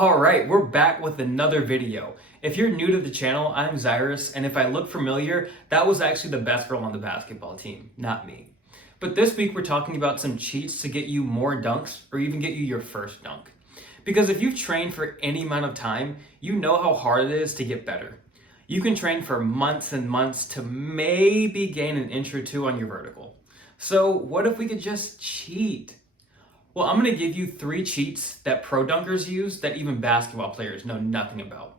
All right, we're back with another video. If you're new to the channel, I'm Zyrus, and if I look familiar, that was actually the best girl on the basketball team, not me. But this week we're talking about some cheats to get you more dunks or even get you your first dunk. Because if you've trained for any amount of time, you know how hard it is to get better. You can train for months and months to maybe gain an inch or two on your vertical. So what if we could just cheat? Well, I'm going to give you 3 cheats that pro dunkers use that even basketball players know nothing about.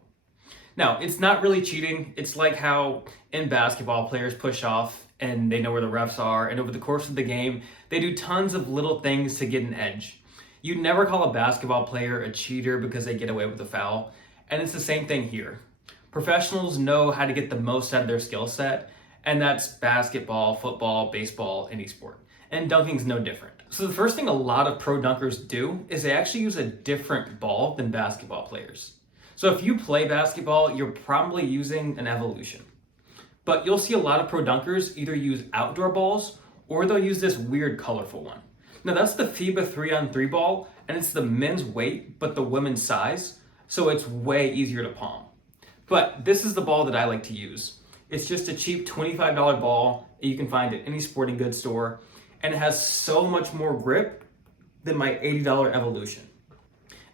Now, it's not really cheating. It's like how in basketball players push off and they know where the refs are, and over the course of the game, they do tons of little things to get an edge. You'd never call a basketball player a cheater because they get away with a foul, and it's the same thing here. Professionals know how to get the most out of their skill set, and that's basketball, football, baseball, any sport. And dunking's no different. So the first thing a lot of pro dunkers do is they actually use a different ball than basketball players. So if you play basketball, you're probably using an Evolution. But you'll see a lot of pro dunkers either use outdoor balls or they'll use this weird colorful one. Now that's the FIBA 3-on-3 ball, and it's the men's weight but the women's size, so it's way easier to palm. But this is the ball that I like to use. It's just a cheap $25 ball that you can find at any sporting goods store, and it has so much more grip than my $80 Evolution.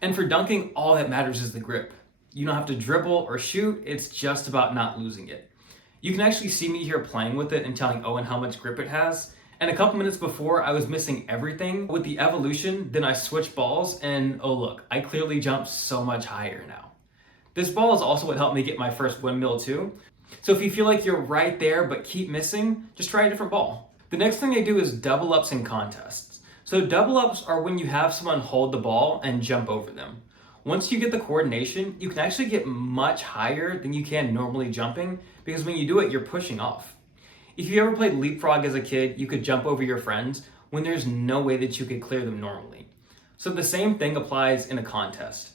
And for dunking, all that matters is the grip. You don't have to dribble or shoot, it's just about not losing it. You can actually see me here playing with it and telling Owen how much grip it has. And a couple minutes before, I was missing everything. With the Evolution, then I switched balls, and oh look, I clearly jumped so much higher now. This ball is also what helped me get my first windmill too. So if you feel like you're right there but keep missing, just try a different ball. The next thing I do is double ups in contests. So double ups are when you have someone hold the ball and jump over them. Once you get the coordination, you can actually get much higher than you can normally jumping, because when you do it, you're pushing off. If you ever played leapfrog as a kid, you could jump over your friends when there's no way that you could clear them normally. So the same thing applies in a contest.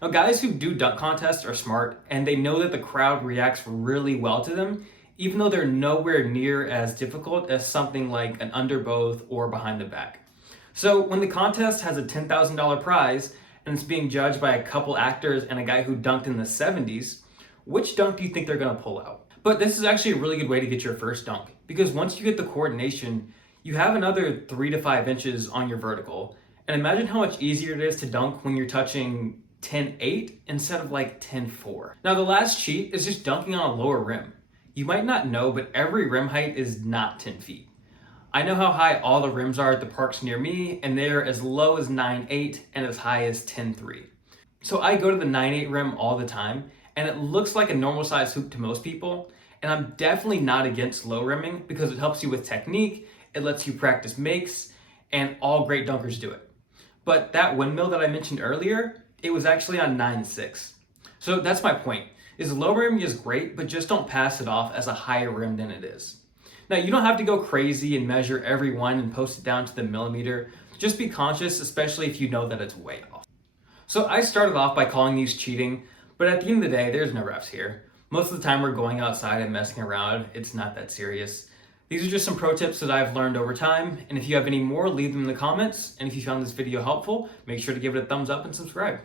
Now, guys who do dunk contests are smart, and they know that the crowd reacts really well to them, even though they're nowhere near as difficult as something like an under both or behind the back. So when the contest has a $10,000 prize and it's being judged by a couple actors and a guy who dunked in the 70s, which dunk do you think they're gonna pull out? But this is actually a really good way to get your first dunk, because once you get the coordination, you have another 3 to 5 inches on your vertical. And imagine how much easier it is to dunk when you're touching 10.8 instead of like 10.4. Now the last cheat is just dunking on a lower rim. You might not know, but every rim height is not 10 feet. I know how high all the rims are at the parks near me, and they're as low as 9.8 and as high as 10.3. So I go to the 9.8 rim all the time, and it looks like a normal size hoop to most people, and I'm definitely not against low rimming because it helps you with technique, it lets you practice makes, and all great dunkers do it. But that windmill that I mentioned earlier, it was actually on 9.6. So that's my point. Is low rim is great, but just don't pass it off as a higher rim than it is. Now, you don't have to go crazy and measure every one and post it down to the millimeter. Just be conscious, especially if you know that it's way off. So I started off by calling these cheating, but at the end of the day, there's no refs here. Most of the time we're going outside and messing around. It's not that serious. These are just some pro tips that I've learned over time, and if you have any more, leave them in the comments. And if you found this video helpful, make sure to give it a thumbs up and subscribe.